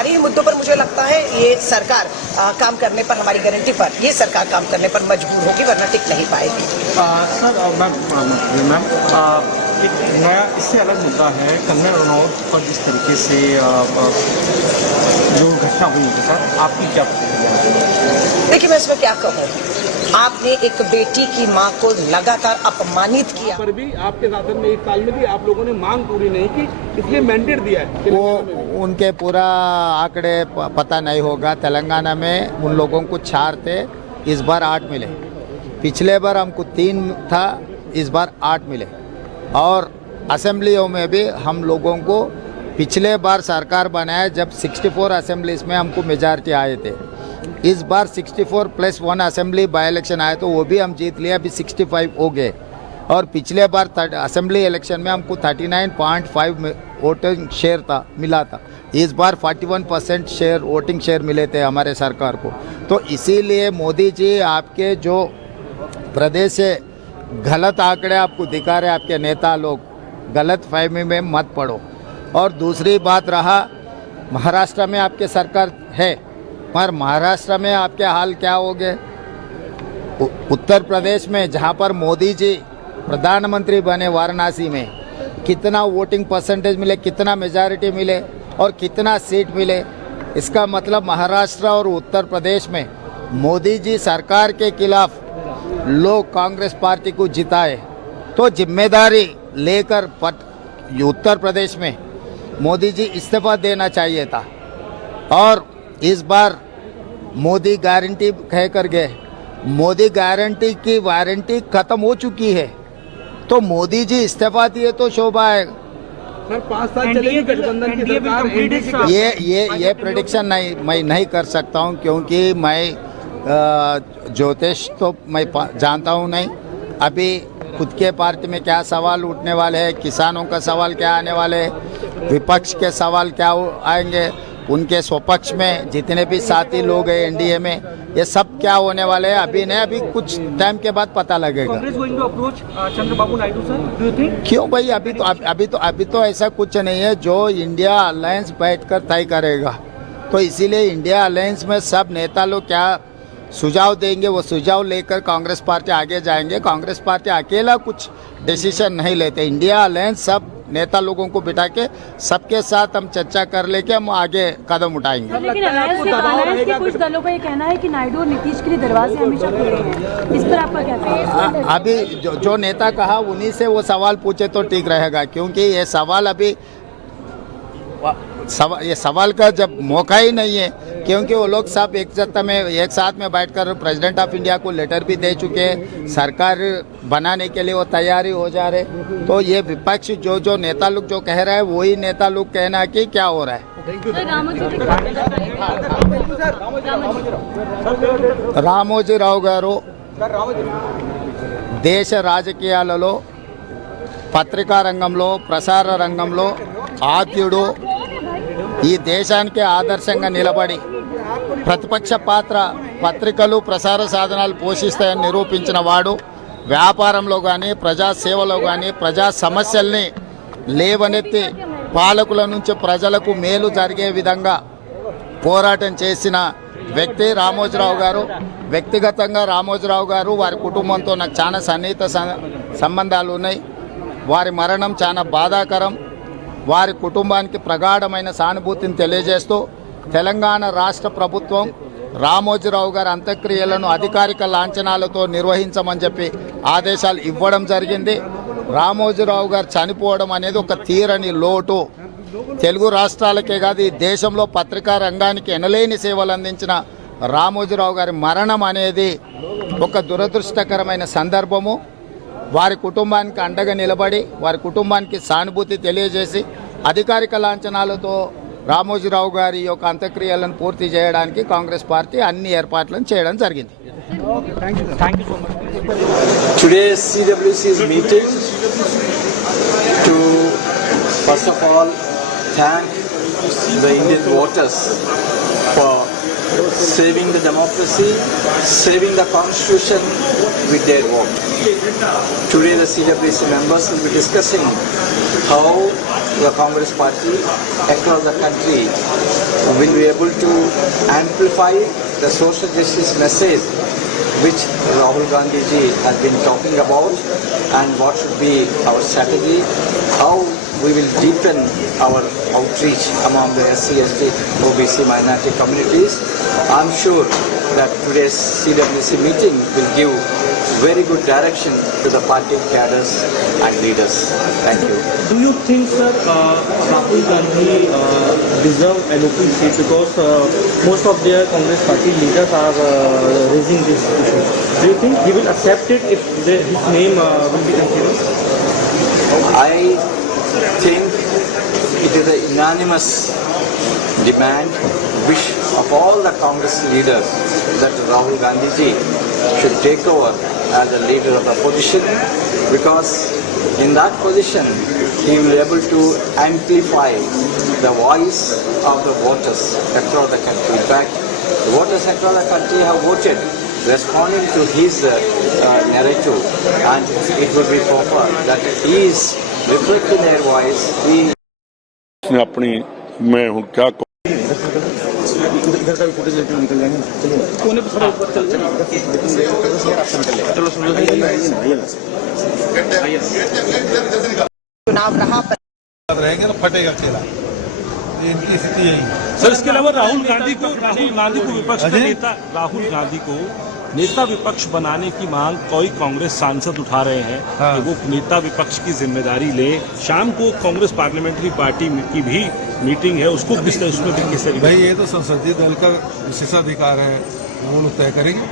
सारी मुद्दों पर मुझे लगता है ये सरकार काम करने पर, हमारी गारंटी पर ये सरकार काम करने पर मजबूर होगी, वरना टिक नहीं पाएगी। सर मैम एक नया इससे अलग मुद्दा है कंगना रनौत पर जिस तरीके से जो घटना हुई है, सर आपकी क्या प्रतिक्रिया? देखिए, मैं इसमें क्या कहूँ, आपने एक बेटी की मां को लगातार अपमानित किया। पर भी आपके शासन में 1 साल में भी आप लोगों ने मांग पूरी नहीं की, इसलिए मैंडेट दिया है। वो उनके पूरा आंकड़े पता नहीं होगा। तेलंगाना में उन लोगों को 4 थे, इस बार 8 मिले। पिछले बार हमको 3 था, इस बार 8 मिले। और असेंबलियों में भी हम लोगों को पिछले बार सरकार बनाया जब 64 असेंबलीज में हमको मेजॉरिटी आए थे। इस बार 64 + 1 असेंबली बाई इलेक्शन आए तो वो भी हम जीत लिया, अभी 65 हो गए। और पिछले बार असेंबली इलेक्शन में हमको 39.5 वोटिंग शेयर मिला था। इस बार 41% वोटिंग शेयर मिले थे हमारे सरकार को। तो इसीलिए मोदी जी आपके जो प्रदेश से गलत आंकड़े आपको दिखा रहे, आपके नेता लोग, गलत फहमी में मत पड़ो। और दूसरी बात रहा, महाराष्ट्र में आपके सरकार है, पर महाराष्ट्र में आपके हाल क्या हो गए? उत्तर प्रदेश में जहां पर मोदी जी प्रधानमंत्री बने, वाराणसी में कितना वोटिंग परसेंटेज मिले, कितना मेजॉरिटी मिले और कितना सीट मिले? इसका मतलब महाराष्ट्र और उत्तर प्रदेश में मोदी जी सरकार के खिलाफ लोग कांग्रेस पार्टी को जिताए। तो जिम्मेदारी लेकर उत्तर प्रदेश में मोदी जी इस्तीफा देना चाहिए था। और इस बार मोदी गारंटी कह कर गए, मोदी गारंटी की वारंटी खत्म हो चुकी है, तो मोदी जी इस्तीफा दिए तो शोभा है। सर 5 साल चलेगी गठबंधन की सरकार। ये प्रेडिक्शन मैं नहीं कर सकता हूं, क्योंकि मैं ज्योतिष तो मैं जानता हूं नहीं। अभी खुद के पार्टी में क्या सवाल उठने वाले हैं, किसानों का सवाल क्या आने वाले हैं, विपक्ष के सवाल क्या आएंगे, उनके स्वपक्ष में जितने भी साथी लोग हैं एनडीए में, ये सब क्या होने वाले हैं अभी नहीं, अभी कुछ टाइम के बाद पता लगेगा। Chandrababu Naidu sir, do you think? क्यों भाई, अभी तो ऐसा कुछ नहीं है जो इंडिया अलायंस बैठकर तय करेगा। तो इसीलिए इंडिया अलायंस में सब नेता लोग क्या सुझाव देंगे, वो सुझाव लेकर कांग्रेस पार्टी आगे जाएंगे। कांग्रेस पार्टी अकेला कुछ डिसीजन नहीं लेते। इंडिया अलायंस सब नेता लोगों को बिठा के सबके साथ हम चर्चा कर लेके हम आगे कदम उठाएंगे। लेकिन अलायंस के कुछ दलों का ये कहना है कि नायडू और नीतीश के लिए दरवाजे हमेशा खुले हैं, इस पर आपका क्या कहना है? अभी जो नेता कहा उन्हीं से वो सवाल पूछे तो ठीक रहेगा, क्योंकि ये सवाल अभी ये सवाल का जब मौका ही नहीं है, क्योंकि वो लोग सब एक साथ में बैठकर प्रेसिडेंट ऑफ इंडिया को लेटर भी दे चुके हैं, सरकार बनाने के लिए वो तैयारी हो जा रहे। तो ये विपक्ष जो नेता लोग जो कह रहे हैं वही नेता लोग कहना कि क्या हो रहा है। రామోజీరావు గారు దేశ రాజకీయాలలో, పత్రికా రంగంలో, ప్రసార రంగంలో ఆద్యుడు, ఈ దేశానికి ఆదర్శంగా నిలబడి ప్రతిపక్ష పాత్ర పత్రికలు ప్రసార సాధనాలు పోషిస్తాయని నిరూపించిన వాడు, వ్యాపారంలో కానీ ప్రజాసేవలో కానీ ప్రజా సమస్యల్ని లేవనెత్తి పాలకుల నుంచి ప్రజలకు మేలు జరిగే విధంగా పోరాటం చేసిన వ్యక్తి రామోజీరావు గారు. వ్యక్తిగతంగా రామోజీరావు గారు వారి కుటుంబంతో నాకు చాలా సన్నిహిత సంబంధాలు ఉన్నాయి. వారి మరణం చాలా బాధాకరం. వారి కుటుంబానికి ప్రగాఢమైన సానుభూతిని తెలియజేస్తూ తెలంగాణ రాష్ట్ర ప్రభుత్వం రామోజీరావు గారి అంత్యక్రియలను అధికారిక లాంఛనాలతో నిర్వహించమని చెప్పి ఆదేశాలు ఇవ్వడం జరిగింది. రామోజీరావు గారు చనిపోవడం అనేది ఒక తీరని లోటు. తెలుగు రాష్ట్రాలకే కాదు ఈ దేశంలో పత్రికా రంగానికి ఎనలేని సేవలు అందించిన రామోజీరావు గారి మరణం అనేది ఒక దురదృష్టకరమైన సందర్భము. వారి కుటుంబానికి అండగా నిలబడి వారి కుటుంబానికి సానుభూతి తెలియజేసి అధికారిక లాంఛనాలతో రామోజీరావు గారి యొక్క అంత్యక్రియలను పూర్తి చేయడానికి కాంగ్రెస్ పార్టీ అన్ని ఏర్పాట్లను చేయడం జరిగింది. Today CWC is meeting to first of all thank the Indian voters for saving the democracy, saving the constitution with their vote. Today the CWC members will be discussing how the Congress party across the country will be able to amplify the social justice message which Rahul Gandhi ji has been talking about, and what should be our strategy, how we will deepen our outreach among the SC, ST, OBC minority communities. I'm sure that today's CWC meeting will give very good direction to the party cadres and leaders. Thank you. Do you think, sir, Rahul Gandhi deserve LOP seat, because most of their Congress party leaders are raising this issue? Do you think he will accept it if his name will be considered? I think it is a unanimous demand, wish of all the Congress leaders that Rahul Gandhi ji should take over as a leader of the opposition, because in that position he will be able to amplify the voice of the voters across the country. In fact, the voters across the country have voted responding to his narrative, and it would be proper that he is reflecting their voice. He अपनी मैं हूँ क्या चुनाव रहा रहेंगे तो फटेगा खेला, इनकी स्थिति यही है। सर, इसके अलावा राहुल गांधी को विपक्ष का नेता, राहुल गांधी को नेता विपक्ष बनाने की मांग कोई कांग्रेस सांसद उठा रहे हैं कि वो नेता विपक्ष की जिम्मेदारी ले। शाम को कांग्रेस पार्लियामेंट्री पार्टी की भी मीटिंग है, उसको उसमें किस तरीके? भाई ये तो संसदीय दल का विशेषाधिकार है, वो लोग तय करेंगे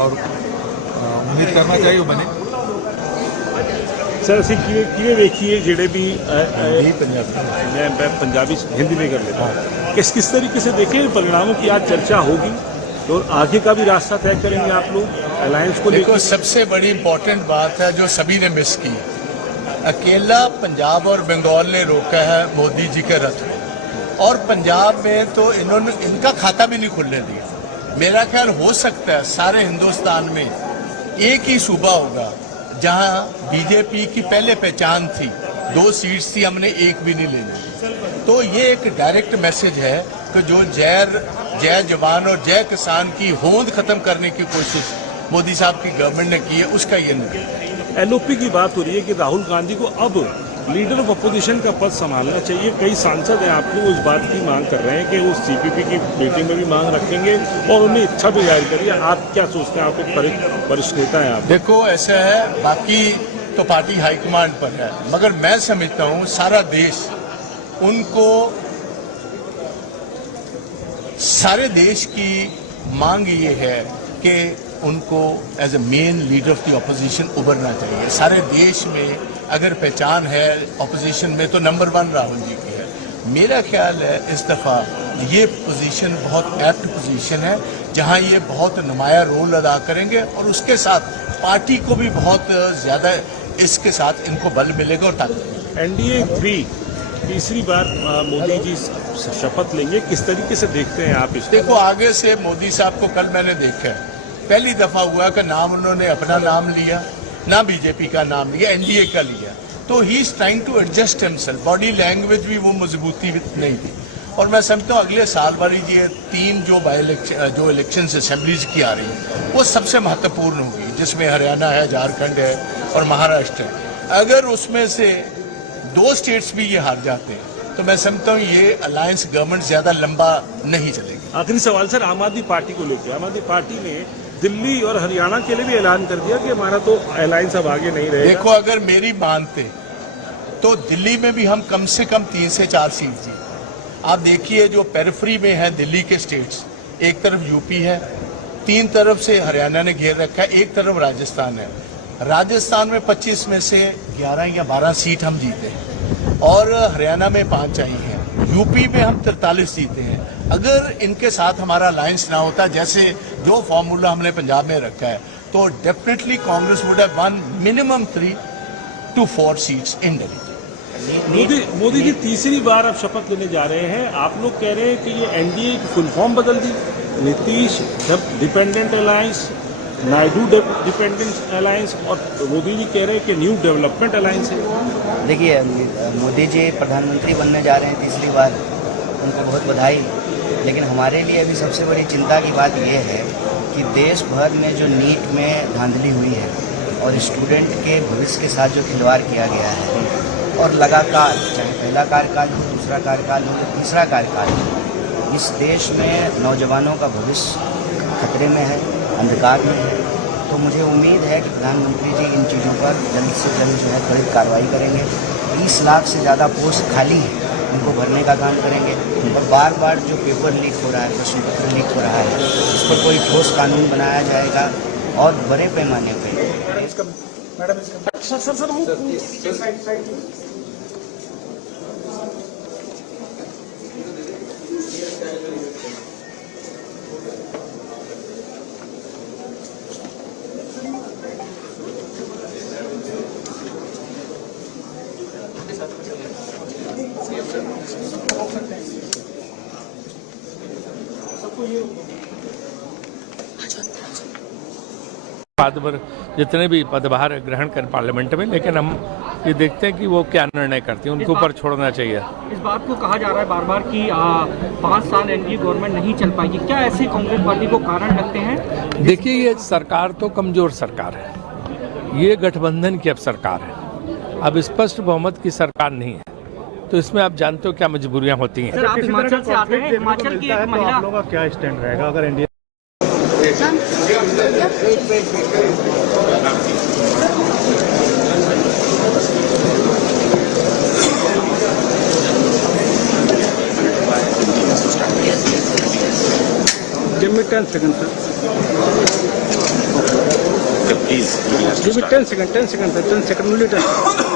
और उम्मीद करना चाहिए वो बने। सर, ਅਸੀਂ ਕਿਵੇਂ ਵੇਖੀਏ ਜਿਹੜੇ भी मैं पंजाबी हिंदी में कर लेता हूँ, किस तरीके से देखें परिणामों की आज चर्चा होगी और आगे का भी रास्ता तय करेंगे आप लोग अलायंस को? देखो, सबसे बड़ी इम्पोर्टेंट बात है जो सभी ने मिस की, अकेला पंजाब और बंगाल ने रोका है मोदी जी के रथ को, और पंजाब में तो इन्होंने इनका खाता भी नहीं खुलने दिया। मेरा ख्याल हो सकता है सारे हिंदुस्तान में एक ही सूबा होगा जहां बीजेपी की पहले पहचान थी, 2 सीट्स थी, हमने एक भी नहीं लेनी। तो ये एक डायरेक्ट मैसेज है कि जो जय जवान और जय किसान की होंद खत्म करने की कोशिश मोदी साहब की गवर्नमेंट ने की है, उसका ये नहीं। एलओपी की बात हो रही है कि राहुल गांधी को अब लीडर ऑफ अपोजिशन का पद संभालना चाहिए। कई सांसद हैं आप लोग उस बात की मांग कर रहे हैं कि वो सीपीपी की मीटिंग में भी मांग रखेंगे और उन्हें इच्छा भी जाहिर करिए। आप क्या सोचते हैं? आप एक वरिष्ठ नेता हैं। आप देखो, ऐसा है, बाकी तो पार्टी हाईकमांड पर है, मगर मैं समझता हूँ सारा देश उनको, सारे देश की मांग ये है कि उनको as a main leader of the opposition उभरना चाहिए। सारे देश में अगर पहचान है ऑपोजिशन में तो नंबर 1 राहुल जी की है। मेरा ख्याल है इस दफ़ा ये पोजीशन बहुत एप्ट पोजीशन है जहां ये बहुत नुमाया रोल अदा करेंगे और उसके साथ पार्टी को भी बहुत ज़्यादा इसके साथ इनको बल मिलेगा और ताकत। एनडीए 3 तीसरी बार मोदी जी शपथ लेंगे, किस तरीके से देखते हैं आप इसको? देखो, आगे से मोदी साहब को कल मैंने देखा है, पहली दफा हुआ कि नाम उन्होंने अपना नाम लिया, ना बीजेपी का नाम लिया, एनडीए का लिया। तो he is trying to adjust himself. Body language भी वो मजबूती नहीं थी, और मैं समझता हूँ अगले साल वाली ये 3 जो इलेक्शन असेंबलीज की आ रही है वो सबसे महत्वपूर्ण होगी, जिसमें हरियाणा है, झारखंड है और महाराष्ट्र है। अगर उसमें से 2 स्टेट्स भी ये हार जाते हैं तो मैं समझता हूँ ये अलायंस गवर्नमेंट ज्यादा लंबा नहीं चलेगी। आखिरी सवाल सर, आम आदमी पार्टी को लेकर, आम आदमी पार्टी ने दिल्ली और हरियाणा के लिए भी ऐलान कर दिया कि हमारा तो अलायंस अब आगे नहीं रहेगा। देखो, अगर मेरी मानते तो दिल्ली में भी हम कम से कम 3 से 4 सीट थी। आप देखिए जो पेरिफेरी में है दिल्ली के स्टेट्स, एक तरफ यूपी है, 3 तरफ से हरियाणा ने घेर रखा है, एक तरफ राजस्थान है। राजस्थान में 25 में से 11 या 12 सीट हम जीते हैं और हरियाणा में 5 आई हैं, यूपी में हम 43 जीते हैं। अगर इनके साथ हमारा अलायंस ना होता, जैसे जो फॉर्मूला हमने पंजाब में रखा है, तो definitely Congress would have one minimum 3 to 4 seats in Delhi. Modi ji तीसरी बार अब शपथ लेने जा रहे हैं। आप लोग कह रहे हैं कि ये एनडीए की फुल फॉर्म बदल दी, Nitish dependent alliance, Naidu dependent alliance और मोदी जी कह रहे हैं कि न्यू डेवलपमेंट अलायंस है। देखिए, मोदी जी प्रधानमंत्री बनने जा रहे हैं तीसरी बार, उनको बहुत बधाई। लेकिन हमारे लिए अभी सबसे बड़ी चिंता की बात यह है कि देश भर में जो नीट में धांधली हुई है और स्टूडेंट के भविष्य के साथ जो खिलवाड़ किया गया है, और लगातार चाहे पहला कार्यकाल हो, दूसरा कार्यकाल हो, तीसरा कार्यकाल हो, इस देश में नौजवानों का भविष्य खतरे में है, अंधकार में है। तो मुझे उम्मीद है कि प्रधानमंत्री जी इन चीज़ों पर जल्द से जल्द जो है त्वरित कार्रवाई करेंगे। 20 लाख से ज़्यादा पोस्ट खाली है, उनको भरने का काम करेंगे। और बार बार जो पेपर लीक हो रहा है, प्रश्न पत्र लीक हो रहा है, उस पर कोई ठोस कानून बनाया जाएगा और बड़े पैमाने पर पदभार जितने भी पदभार ग्रहण कर पार्लियामेंट में, लेकिन हम ये देखते हैं कि वो क्या निर्णय करती हैं, उनको ऊपर छोड़ना चाहिए। इस बात को कहा जा रहा है बार बार कि 5 साल एनडीए गवर्नमेंट नहीं चल पाएगी, क्या ऐसे कांग्रेस पार्टी को कारण लगते हैं? देखिए, ये सरकार तो कमजोर सरकार है, ये गठबंधन की अब सरकार है, अब स्पष्ट बहुमत की सरकार नहीं है, तो इसमें आप जानते हो क्या मजबूरियां होती हैं। सर, आप हिमाचल से आते हैं, हिमाचल की एक महिला, लोगों का क्या स्टैंड रहेगा अगर NDA Give me 10 seconds, sir. Please. Give me 10 seconds, sir. 10 seconds, only 10.